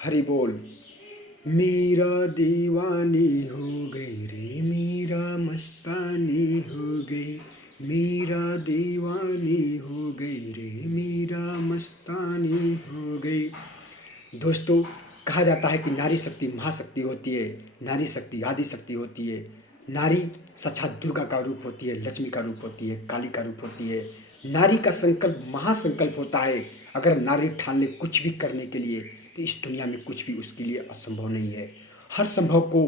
हरि बोल। मीरा दीवानी हो गई रे, मीरा मस्तानी हो गई। मीरा दीवानी हो गई रे, मीरा मस्तानी हो गई। दोस्तों, कहा जाता है कि नारी शक्ति महाशक्ति होती है, नारी शक्ति आदि शक्ति होती है। नारी साक्षात दुर्गा का रूप होती है, लक्ष्मी का रूप होती है, काली का रूप होती है। नारी का संकल्प महासंकल्प होता है। अगर नारी ठान ले कुछ भी करने के लिए, तो इस दुनिया में कुछ भी उसके लिए असंभव नहीं है। हर संभव को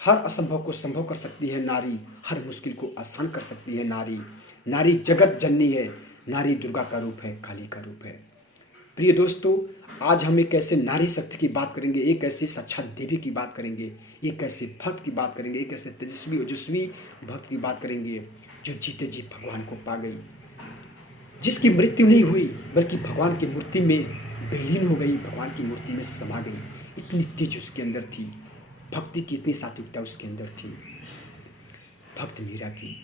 हर असंभव को संभव कर सकती है नारी, हर मुश्किल को आसान कर सकती है नारी। नारी जगत जननी है, नारी दुर्गा का रूप है, काली का रूप है। प्रिय दोस्तों, आज हम एक ऐसे नारी शक्ति की बात करेंगे, एक ऐसी साक्षात देवी की बात करेंगे, एक ऐसे भक्त की बात करेंगे, एक ऐसे तेजस्वी ओजस्वी भक्त की बात करेंगे जो जीते जी भगवान को पा गई, जिसकी मृत्यु नहीं हुई बल्कि भगवान की मूर्ति में विलीन हो गई, भगवान की मूर्ति में समा गई। इतनी तेज उसके अंदर थी, भक्ति की इतनी सात्विकता उसके अंदर थी। भक्त मीरा की,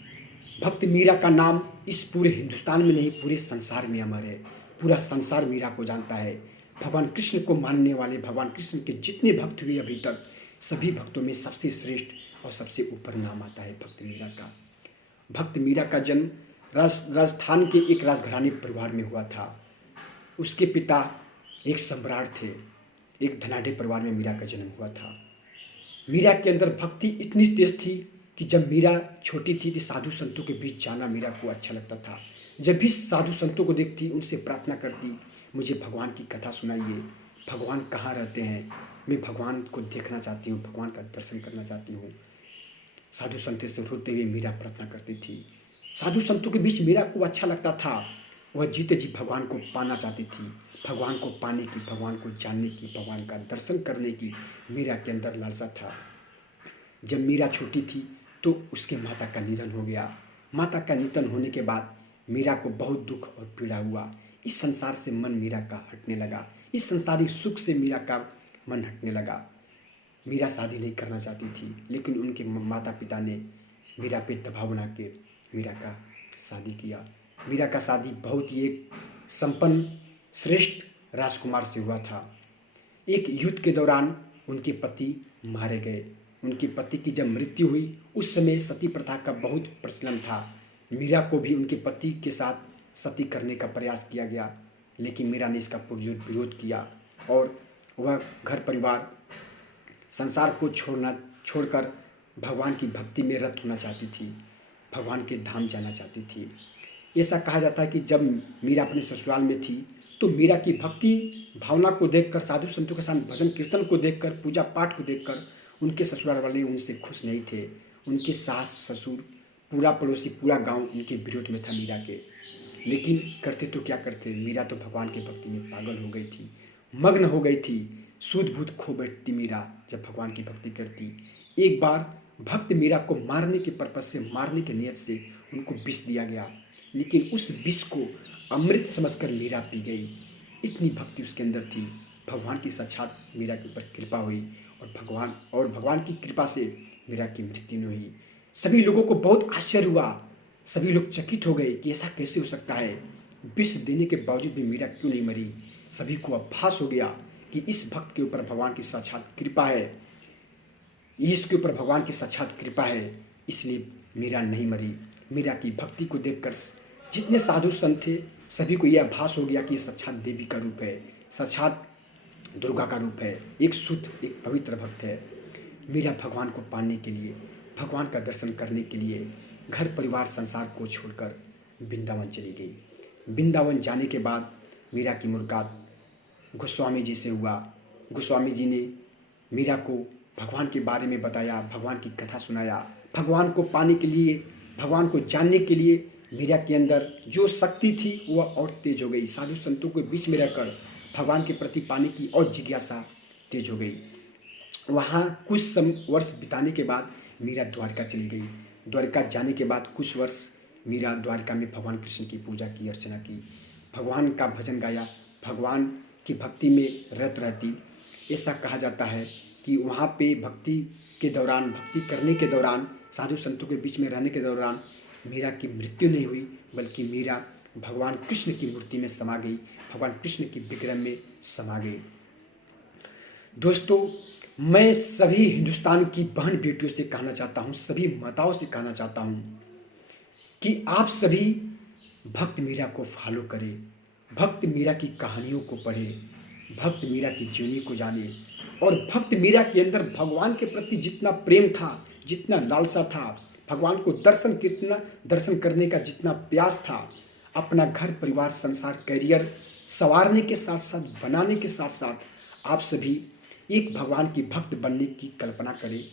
भक्त मीरा का नाम इस पूरे हिंदुस्तान में नहीं, पूरे संसार में अमर है। पूरा संसार मीरा को जानता है। भगवान कृष्ण को मानने वाले, भगवान कृष्ण के जितने भक्त हुए अभी तक, सभी भक्तों में सबसे श्रेष्ठ और सबसे ऊपर नाम आता है भक्त मीरा का। भक्त मीरा का जन्म राजस्थान के एक राजघराने परिवार में हुआ था। उसके पिता एक सम्राट थे। एक धनाढ़ परिवार में मीरा का जन्म हुआ था। मीरा के अंदर भक्ति इतनी तेज थी कि जब मीरा छोटी थी तो साधु संतों के बीच जाना मीरा को अच्छा लगता था। जब भी साधु संतों को देखती, उनसे प्रार्थना करती, मुझे भगवान की कथा सुनाइए, भगवान कहाँ रहते हैं, मैं भगवान को देखना चाहती हूँ, भगवान का दर्शन करना चाहती हूँ। साधु संत से रोते हुए मीरा प्रार्थना करती थी। साधु संतों के बीच मीरा को अच्छा लगता था। वह जीते जी भगवान को पाना चाहती थी। भगवान को पाने की, भगवान को जानने की, भगवान का दर्शन करने की मीरा के अंदर लालसा था। जब मीरा छोटी थी तो उसके माता का निधन हो गया। माता का निधन होने के बाद मीरा को बहुत दुख और पीड़ा हुआ। इस संसार से मन मीरा का हटने लगा। इस संसारी सुख से मीरा का मन हटने लगा। मीरा शादी नहीं करना चाहती थी, लेकिन उनके माता पिता ने मीरा पे दबाव बना के मीरा का शादी किया। मीरा का शादी बहुत ही एक संपन्न श्रेष्ठ राजकुमार से हुआ था। एक युद्ध के दौरान उनके पति मारे गए। उनके पति की जब मृत्यु हुई, उस समय सती प्रथा का बहुत प्रचलन था। मीरा को भी उनके पति के साथ सती करने का प्रयास किया गया, लेकिन मीरा ने इसका पुरजोर विरोध किया और वह घर परिवार संसार को छोड़कर भगवान की भक्ति में रत होना चाहती थी, भगवान के धाम जाना चाहती थी। ऐसा कहा जाता है कि जब मीरा अपने ससुराल में थी तो मीरा की भक्ति भावना को देखकर, साधु संतों के साथ भजन कीर्तन को देखकर, पूजा पाठ को देखकर उनके ससुराल वाले उनसे खुश नहीं थे। उनके सास ससुर, पूरा पड़ोसी, पूरा गांव उनके विरोध में था मीरा के। लेकिन करते तो क्या करते, मीरा तो भगवान की भक्ति में पागल हो गई थी, मग्न हो गई थी। सूझ बूझ खो बैठती मीरा जब भगवान की भक्ति करती। एक बार भक्त मीरा को मारने के पर्पज से, मारने के नियत से उनको विष दिया गया, लेकिन उस विष को अमृत समझकर मीरा पी गई। इतनी भक्ति उसके अंदर थी। भगवान की साक्षात मीरा के ऊपर कृपा हुई और भगवान की कृपा से मीरा की मृत्यु नहीं हुई। सभी लोगों को बहुत आश्चर्य हुआ। सभी लोग चकित हो गए कि ऐसा कैसे हो सकता है, विष देने के बावजूद भी मीरा क्यों नहीं मरी। सभी को आभास हो गया कि इस भक्त के ऊपर भगवान की साक्षात कृपा है, इसके ऊपर भगवान की साक्षात कृपा है, इसलिए मीरा नहीं मरी। मीरा की भक्ति को देखकर जितने साधु संत थे, सभी को यह आभास हो गया कि ये साक्षात देवी का रूप है, साक्षात दुर्गा का रूप है, एक शुद्ध, एक पवित्र भक्त है। मीरा भगवान को पाने के लिए, भगवान का दर्शन करने के लिए घर परिवार संसार को छोड़कर वृंदावन चली गई। वृंदावन जाने के बाद मीरा की मुलाकात गोस्वामी जी से हुआ। गोस्वामी जी ने मीरा को भगवान के बारे में बताया, भगवान की कथा सुनाया। भगवान को पाने के लिए, भगवान को जानने के लिए मीरा के अंदर जो शक्ति थी वह और तेज हो गई। साधु संतों के बीच में रहकर भगवान के प्रति पाने की और जिज्ञासा तेज हो गई। वहाँ कुछ वर्ष बिताने के बाद मीरा द्वारका चली गई। द्वारका जाने के बाद कुछ वर्ष मीरा द्वारका में भगवान कृष्ण की पूजा की, अर्चना की, भगवान का भजन गाया, भगवान की भक्ति में रत रहती। ऐसा कहा जाता है कि वहाँ पे भक्ति के दौरान, भक्ति करने के दौरान, साधु संतों के बीच में रहने के दौरान मीरा की मृत्यु नहीं हुई, बल्कि मीरा भगवान कृष्ण की मूर्ति में समा गई, भगवान कृष्ण की विग्रह में समा गई। दोस्तों, मैं सभी हिंदुस्तान की बहन बेटियों से कहना चाहता हूँ, सभी माताओं से कहना चाहता हूँ कि आप सभी भक्त मीरा को फॉलो करें, भक्त मीरा की कहानियों को पढ़ें, भक्त मीरा की जीवनी को जानें और भक्त मीरा के अंदर भगवान के प्रति जितना प्रेम था, जितना लालसा था, भगवान को दर्शन करने का जितना प्यास था, अपना घर परिवार संसार करियर संवारने के साथ साथ बनाने के साथ साथ आप सभी एक भगवान की भक्त बनने की कल्पना करें,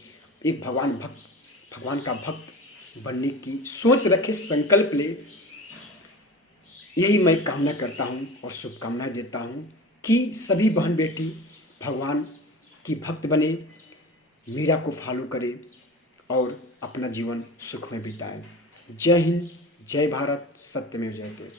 एक भगवान का भक्त बनने की सोच रखे, संकल्प ले। यही मैं कामना करता हूँ और शुभकामनाएं देता हूँ कि सभी बहन बेटी भगवान की भक्त बने, मीरा को फॉलो करें और अपना जीवन सुख में बिताएं। जय हिंद, जय भारत, सत्यमेव जयते।